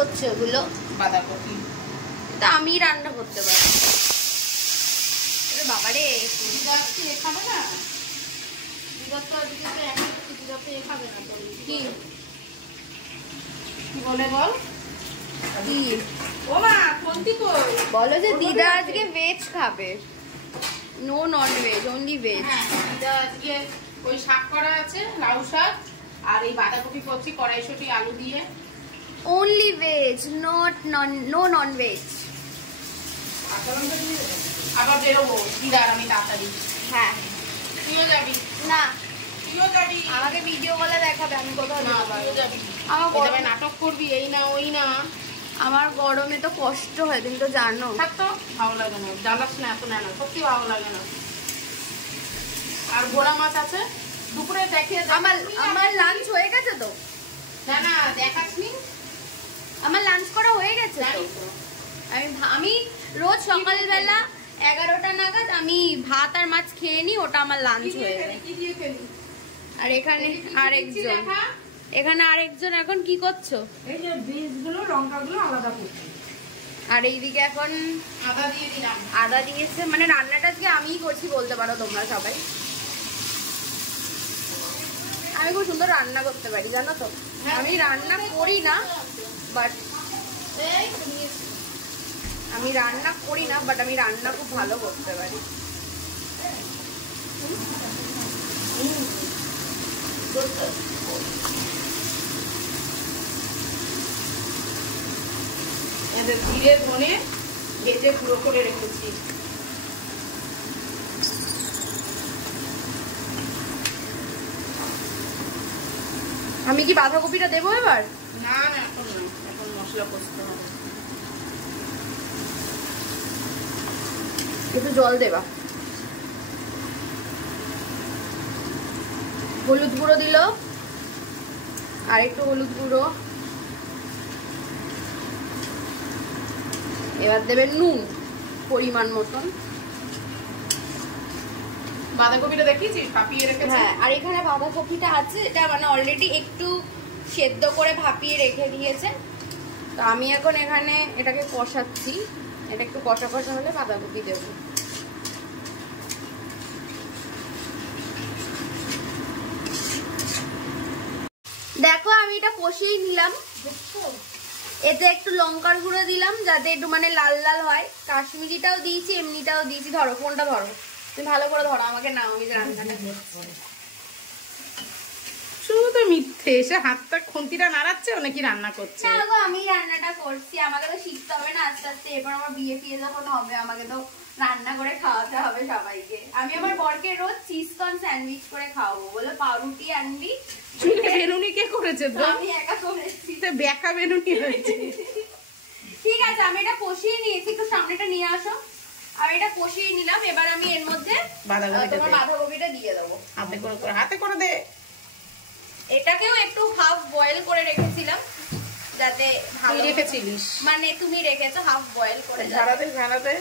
করছো ওগুলো? বাঁধাকপি। তা আমি রান্না করতে পারি। বাবারে খাবে না, খাবে না। কি বলে বল, কি ও মা কোনটি কই বলো যে দিদা আজকে ভেজ খাবে, no non veg, only veg. দিদা আজকে ওই শাক করা আছে, লাউ শাক, আর এই বাঁধাকপি করছি কড়াইশুঁটি আলু দিয়ে। Only veg, not non, no non veg. আবার বেরোবো দিদার আমি তাড়াতাড়ি। হ্যাঁ তুইও যাবি? না তুইও যাবি? আমাকে ভিডিও কলে দেখাবে, আমি কোথাও না, যেতে তুইও পারবো। যাবি। আমার নাটক করবি, এই না ওই না। আমার গরমে তো কষ্ট হয়, তুমি তো জানো। থাক তো, ভালো লাগে না, জ্বালাস না এত, না সত্যি ভালো লাগে না। আর গোড়া মাছ আছে দুপুরে দেখে। আমার লাঞ্চ হয়ে গেছে তো। না না দেখাসনি, আমার লাঞ্চ করা হয়ে গেছে তো। আমি রোজ সকালবেলা 11টা নাগাদ আমি ভাত আর মাছ খেয়ে নি, ওটা আমার লাঞ্চ হয়ে যায়। আর এখানে আরেকজন এখন কি করছো? এই যে বীজগুলো, লঙ্কাগুলো আলাদা করছি। আর এইদিকে এখন আদা দিয়ে দিলাম। আদা দিয়েছে, মানে রান্নাটা আজকে আমিই করছি বলতে পারো তোমরা সবাই। আমি খুব সুন্দর রান্না করতে পারি জানো তো। আমি রান্না করি না বাট আমি রান্না খুব ভালো করতে পারি। এদের জিরে ধনে ভেজে গুঁড়ো করে রেখেছি। আমি কি বাঁধাকপিটা দেবো এবার? না না এখন না, এখন মশলা কষতে হবে। একটু জল দেবা। হলুদ গুঁড়ো দিল, আর একটু হলুদ গুঁড়ো। এবার দেবে নুন পরিমাণ মতন। বাঁধাকপিটা দেখিয়েছিস ভাপিয়ে রেখেছি। হ্যাঁ, আর এখানে বাঁধাকপিটা আছে, এটা মানে অলরেডি একটু সেদ্ধ করে ভাপিয়ে রেখে দিয়েছে। তো আমি এখন এখানে এটাকে কষাচ্ছি। এটা একটু কষা কষা হলে বাঁধাকপি দেবো। দেখো আমি এটা কষিয়েই নিলাম। এতে একটু লঙ্কার গুঁড়ো দিলাম যাতে একটু মানে লাল লাল হয়। কাশ্মীরিটাও দিয়েছি, এমনিটাও দিয়েছি। ধরো ফোনটা ধরো, তুমি ভালো করে ধরো, আমাকে নাও, আমি রান্নাটা করছি। শুধু তো মিথ্যে, এসে হাতটা খুন্তিটা নাড়াচ্ছে, ও নাকি রান্না করছে। না গো, আমি রান্নাটা করছি। আমাকে তো শিখতে হবে না আস্তে আস্তে। এবার আমার বিয়ে ফিয়ে যখন হবে, আমাকে তো রান্না করে খাওয়াতে হবে সবাইকে। আমি আমার বরকে রোজ চিজ কর্ন স্যান্ডউইচ করে খাওয়াবো, বলে পাউরুটি আনবি। বেনুনি কে করেছে? তো আমি একা করেছি, তো বেকা বেনুনি হয়েছে। ঠিক আছে, আমি এটা কষিয়ে নিয়েছি। একটু সামনেটা নিয়ে আসো। আমি এটা কষিয়ে নিলাম। এবার আমি এর মধ্যে বাঁধাকপিটা দিয়ে দেবো। হাতে করে দে। এটাকেও একটু হাফ বয়েল করে রেখেছিলাম যাতে ভালো। রেখেছিলিস মানে তুমি রেখেছো হাফ বয়েল করে। ঝাড়াতে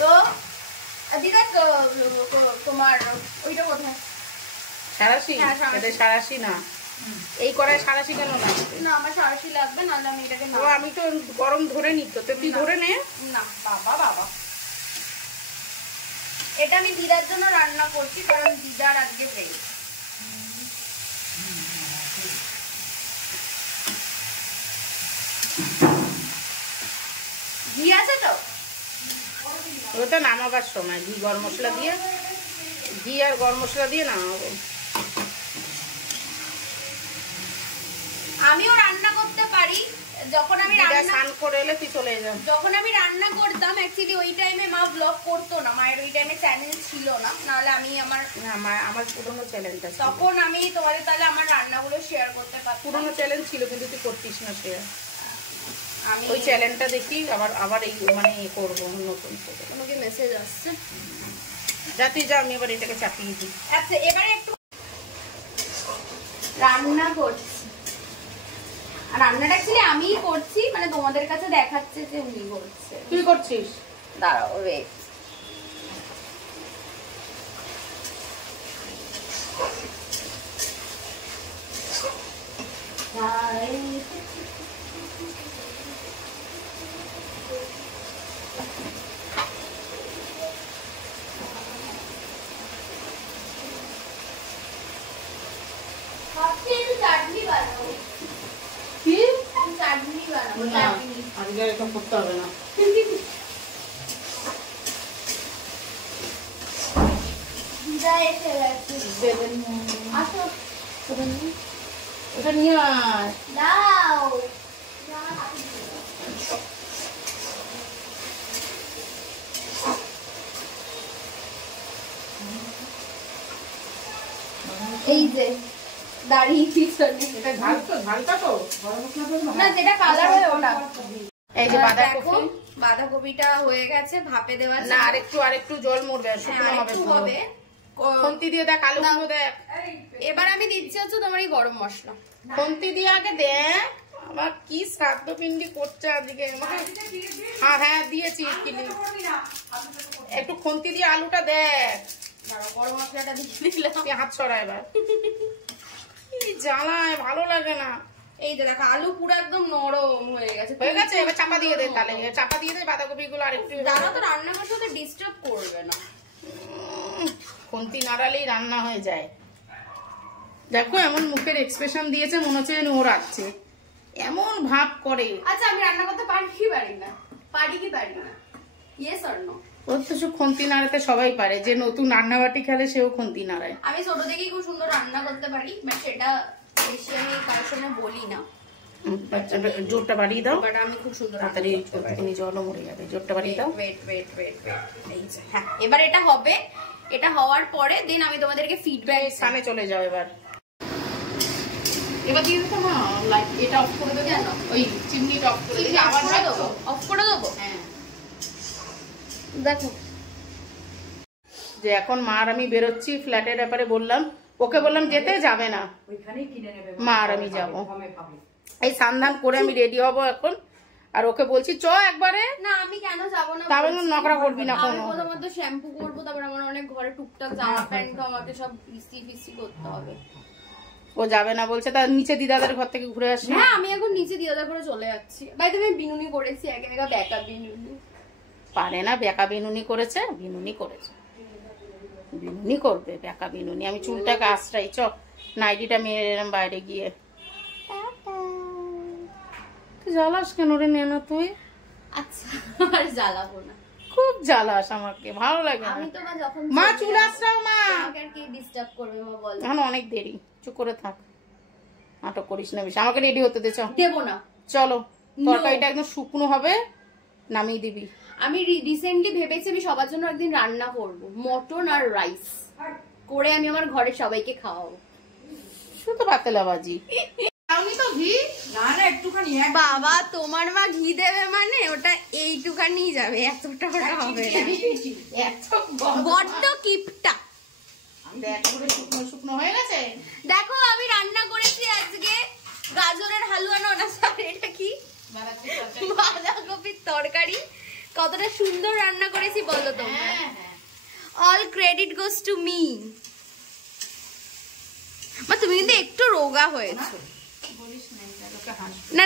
তো দিদা তোমার ওইটা কোথায়? সারাশি? সারাশি না, এই কড়াই সারাশি কেন লাগবে? না, আমার সারাশি লাগবে, নাহলে আমি এটাকে না। আমি তো গরম ধরে নিত, তুই ধরে নে না। বাবা, এটা আমি দিদার জন্য রান্না করছি, কারণ দিদার আজকে ভেজ। ঘি আছে তো? ওটা নামাবার সময় ঘি গরম মশলা দিয়ে, ঘি আর গরম মশলা দিয়ে নামাবো। আমিও রান্না করতে পারি। যখন আমি স্নান করে এলে তুই চলে যা। যখন আমি রান্না করতাম, অ্যাকচুয়ালি ওই টাইমে মা ব্লগ করতো না, মায়ের ওই টাইমে চ্যানেল ছিল না। নাহলে আমি আমার পুরনো চ্যানেলটা, তখন আমি তোমাদের তাহলে আমার রান্নাগুলো শেয়ার করতে পারতাম। পুরনো চ্যানেল ছিল, কিন্তু তুই করতিস না শেয়ার। আমি ওই চ্যানেলটা দেখি আবার এই মানে করবো নতুন করে। কোনো কি মেসেজ আসছে? যা তুই যা, আমি এবার এটাকে চাপিয়ে দিই। আচ্ছা, এবারে একটু রান্না করছি। আর রান্নাটা অ্যাকচুয়ালি আমিই করছি, মানে তোমাদের কাছে দেখাচ্ছে যে উনি করছে। তুই করছিস? দাঁড়াও, ওয়েট। চাটনি বানাবো। কি চাটনি বানাবো। না, আজকে এটা করতে হবে না। দিদা এসে গেছে। আসো। এটা নিয়ে আয়। দাও। এই যে দাঁড়িয়ে পিছনে। এটা ঝালটা তো গরম মশলা দেবো না, যেটা কালার হয় ওটা। এই যে দেখো, বাঁধাকপি। বাঁধাকপিটা হয়ে গেছে, ভাপে দেওয়া আছে। না, আরেকটু জল মরবে, শুকনো হবে পুরো। হবে। খন্তি দিয়ে দেখ, আলুগুলো দেখ। এবার আমি দিচ্ছি হচ্ছে তোমার এই গরম মশলা। খন্তি দিয়ে আগে দেখ। আবার কি শ্রাদ্ধ পিন্ডি করছে আজকে। হ্যাঁ দিয়েছি কিলি। একটু খন্তি দিয়ে আলুটা দেখ। গরম মশলাটা দিয়ে দিলাম। তুই হাত ছড়া এবার। কি জ্বালায়, ভালো লাগে না। এই যে দেখো আলু পুরো একদম নরম হয়ে গেছে। হয়ে গেছে, এবার চাপা দিয়ে দে। তাহলে চাপা দিয়ে দে বাঁধাকপি গুলো আরেকটু। দাদা তো রান্না করতে তো ডিস্টার্ব করবে না। খন্তি নাড়ালেই রান্না হয়ে যায়। দেখো এমন মুখের এক্সপ্রেশন দিয়েছে, মনে হচ্ছে যেন ও রাখছে। এমন ভাব করে। আচ্ছা, আমি রান্না করতে পারি কি পারি না? পারি কি পারি না? Yes or no? ওর তো খন্তি নাড়াতে সবাই পারে। যে নতুন রান্নাবাটি খেলে সেও খন্তি নাড়ায়। আমি ছোট থেকেই খুব সুন্দর রান্না করতে পারি, বাট সেটা বেশি আমি কারোর সঙ্গে বলি না। জোরটা বাড়িয়ে দাও। বাট আমি খুব সুন্দর তাড়াতাড়ি জলও মরে যাবে। জোরটা বাড়িয়ে দাও। ওয়েট। এই যে হ্যাঁ, এবার এটা হবে। এটা হওয়ার পরে দেন আমি তোমাদেরকে ফিডব্যাক সামনে চলে যাও। এবার দিয়ে দেবো। না, লাইট এটা অফ করে দেবো। কেন? ওই চিমনিটা অফ করে দেবো। আবার দেবো, অফ করে দেবো। হ্যাঁ, দেখো যে এখন মা আর আমি বেরোচ্ছি। ফ্ল্যাটের ব্যাপারে বললাম, ওকে বললাম যেতে যাবে না, মা আর আমি যাবো। এই সান্ধান করে আমি রেডি হব এখন। আর ওকে বলছি চ একবারে। না, আমি কেন যাবো না? তবে নকরা করবি না কোনো। আমি প্রথমত শ্যাম্পু করবো, তারপর আমার অনেক ঘরে টুকটাক জামা প্যান্ট আমাকে সব ইস্ত্রি করতে হবে। ও যাবে না বলছে। তার নিচে দিদাদের ঘর থেকে ঘুরে আসি। হ্যাঁ, আমি এখন নিচে দিদাদের ঘরে চলে যাচ্ছি। ভাই তুমি বিনুনি করেছি, একে ব্যাকা বিনুনি পারে না। বেকা বিনুনি করেছে, বিনুনি করবে। বেকা বিনুনি। আমি চুলটাকে আশ্রাই। চ নাইটিটা মেরে এলাম বাইরে গিয়ে। জ্বালাস কেন রে নেনা তুই? আচ্ছা, আর জ্বালাবো না। খুব জ্বালাস আমাকে, ভালো লাগে না। আমি তো যখন মা চুল আশ্রাও। মা আমাকে আর কি ডিস্টার্ব করবে? মা বল। এখন অনেক দেরি, চুপ করে থাক। নাটক করিস না বেশি। আমাকে রেডি হতে দে। দেবো না। চলো, তরকারিটা একদম শুকনো হবে, নামিয়ে দিবি। আমি রিসেন্টলি ভেবেছি আমি সবার জন্য একদিন রান্না করব, মটন আর রাইস করে আমি আমার ঘরের সবাইকে খাওয়াবো। শুধু পাতলাবাজি। বাবা, তোমার মা ঘি দেবে মানে ওটা এইটুখানি যাবে, এতটা ওটা হবে না। বড্ড কিপটা। শুকনো হয়ে গেছে। দেখো আমি রান্না করেছি আজকে গাজরের হালুয়া। না সরি, এটা কি? বাঁধাকপির তরকারি। কতটা সুন্দর রান্না করেছি বলো তোমরা। All credit goes to me. মা তুমি কিন্তু একটু রোগা হয়েছো। না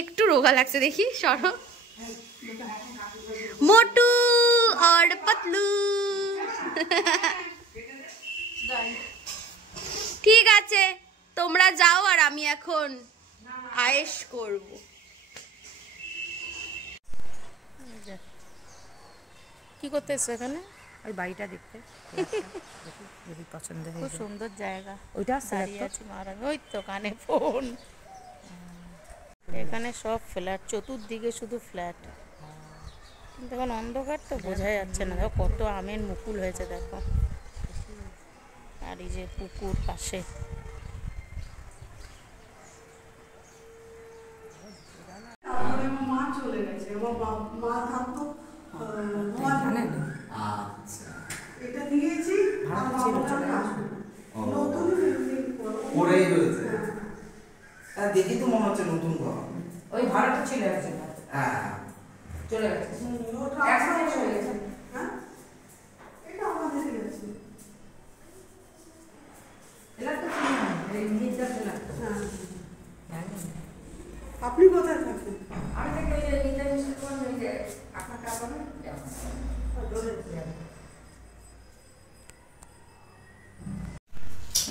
একটু রোগা লাগছে, দেখি সরো। মোটু আর পাতলু। ঠিক আছে, তোমরা যাও আর আমি এখন আয়েশ করব। কি করতে এসছো এখানে? ওই বাড়িটা দেখতে যদি পছন্দ হয়। খুব সুন্দর জায়গা। ওইটা দাঁড়িয়ে আছি মারা। ওই তো কানে ফোন। এখানে সব ফ্ল্যাট, চতুর্দিকে শুধু ফ্ল্যাট। কিন্তু এখন অন্ধকার তো বোঝা যাচ্ছে না। দেখো কত আমের মুকুল হয়েছে দেখো। আর এই যে পুকুর পাশে। দেখি তো মনে হচ্ছে নতুন ঘর। ওই ভাড়াটা ছিল একজন। হ্যাঁ, চলে গেছে। একসাথে চলে গেছে। হ্যাঁ, এটা আমাদের গেছে। এলা তো ছিল না, এই নিচটা ছিল। হ্যাঁ, আপনি কোথায় থাকেন?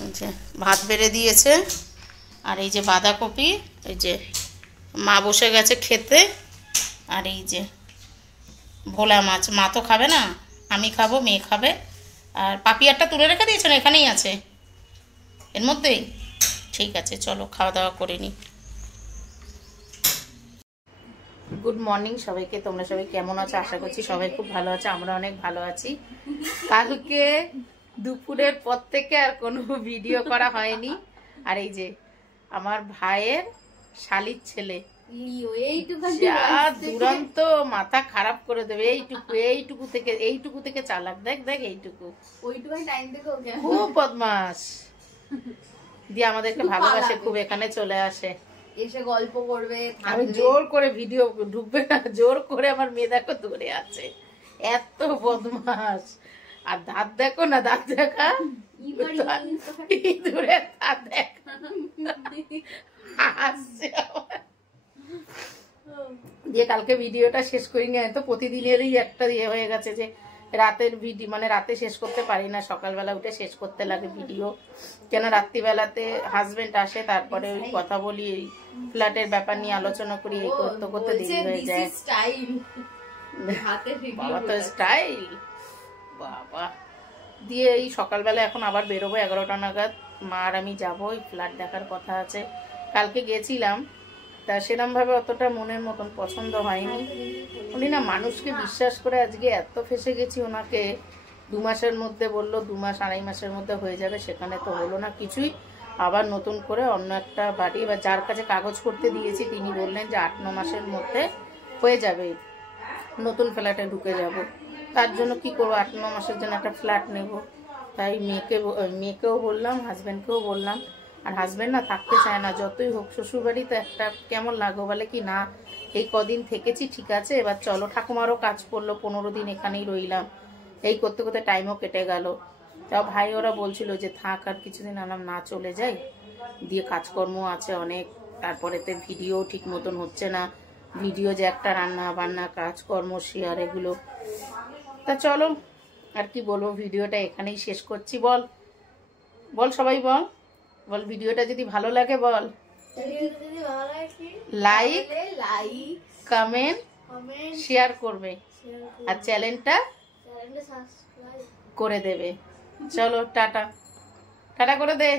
এই যে ভাত বেড়ে দিয়েছে, আর এই যে বাঁধাকপি, এই যে মা বসে গেছে খেতে, আর এই যে ভোলা মাছ। মা তো খাবে না, আমি খাবো, মেয়ে খাবে। আর পাপিয়ারটা তুলে রেখে দিয়েছেন, এখানেই আছে এর মধ্যেই। ঠিক আছে, চলো খাওয়া দাওয়া করে নিই। গুড মর্নিং সবাইকে। তোমরা সবাই কেমন আছো? আশা করছি সবাই খুব ভালো আছে, আমরা অনেক ভালো আছি। কালকে দুপুরের পর থেকে আর কোনো ভিডিও করা হয়নি। আর এই যে আমার ভাইয়ের শালির ছেলে, যা দুরন্ত, মাথা খারাপ করে দেবে। এইটুকু থেকে চালাক। দেখ দেখ, এইটুকু খুব বদমাস দিয়ে আমাদেরকে ভালোবাসে খুব, এখানে চলে আসে, এসে গল্প করবে। আমি জোর করে ভিডিও ঢুকবে না, জোর করে আমার মেয়ে দেখো ধরে আছে, এত বদমাস। আর দাঁত দেখো না, দাঁত দেখা দূরে দাঁত দেখা হাসছে আমার। দিয়ে কালকে ভিডিওটা শেষ করি না, তো প্রতিদিনেরই একটা ইয়ে হয়ে গেছে যে রাতের ভিডিও, মানে রাতে শেষ করতে পারি না, সকালবেলা উঠে শেষ করতে লাগে ভিডিও। কেন রাত্রিবেলাতে হাজবেন্ড আসে, তারপরে ওই কথা বলি, এই ফ্ল্যাটের ব্যাপার নিয়ে আলোচনা করি, এই করতে করতে দেরি হয়ে যায়। বাবা তো স্টাইল বাবা। দিয়ে এই সকালবেলা এখন আবার বেরোবো 11টা নাগাদ, মা আর আমি যাবো, ওই ফ্ল্যাট দেখার কথা আছে। কালকে গেছিলাম, তা সেরকম ভাবে অতটা মনের মতন পছন্দ হয়নি। উনি না মানুষকে বিশ্বাস করে আজকে এত ফেসে গেছি ওনাকে। 2 মাসের মধ্যে বললো 2 মাস 2.5 মাসের মধ্যে হয়ে যাবে, সেখানে তো হলো না কিছুই। আবার নতুন করে অন্য একটা বাড়ি বা যার কাছে কাগজ করতে দিয়েছি, তিনি বললেন যে 8-9 মাসের মধ্যে হয়ে যাবে, নতুন ফ্ল্যাটে ঢুকে যাব। তার জন্য কি করবো, 8-9 মাসের জন্য একটা ফ্ল্যাট নেব। তাই মেয়েকেও বললাম, হাজব্যান্ডকেও বললাম। আর হাজব্যান্ড না থাকতে চায় না, যতই হোক শ্বশুরবাড়িতে একটা কেমন লাগো, বলে কি না এই কদিন থেকেছি ঠিক আছে, এবার চলো। ঠাকুমারও কাজ করলো, 15 দিন এখানেই রইলাম, এই করতে করতে টাইমও কেটে গেল। তাও ভাই ওরা বলছিল যে থাক আর কিছুদিন, আলাম না চলে যাই, দিয়ে কাজকর্ম আছে অনেক, তারপরেতে ভিডিও ঠিক মতন হচ্ছে না, ভিডিও যে একটা রান্না বান্না কাজকর্ম শেয়ার এগুলো। তা চলো আর কি বলবো, ভিডিওটা এখানেই শেষ করছি। বল বল সবাই বল, বল ভিডিওটা যদি ভালো লাগে বল লাইক কমেন্ট শেয়ার করবে, আর চ্যানেলটা করে দেবে। চলো টাটা, টাটা করে দে।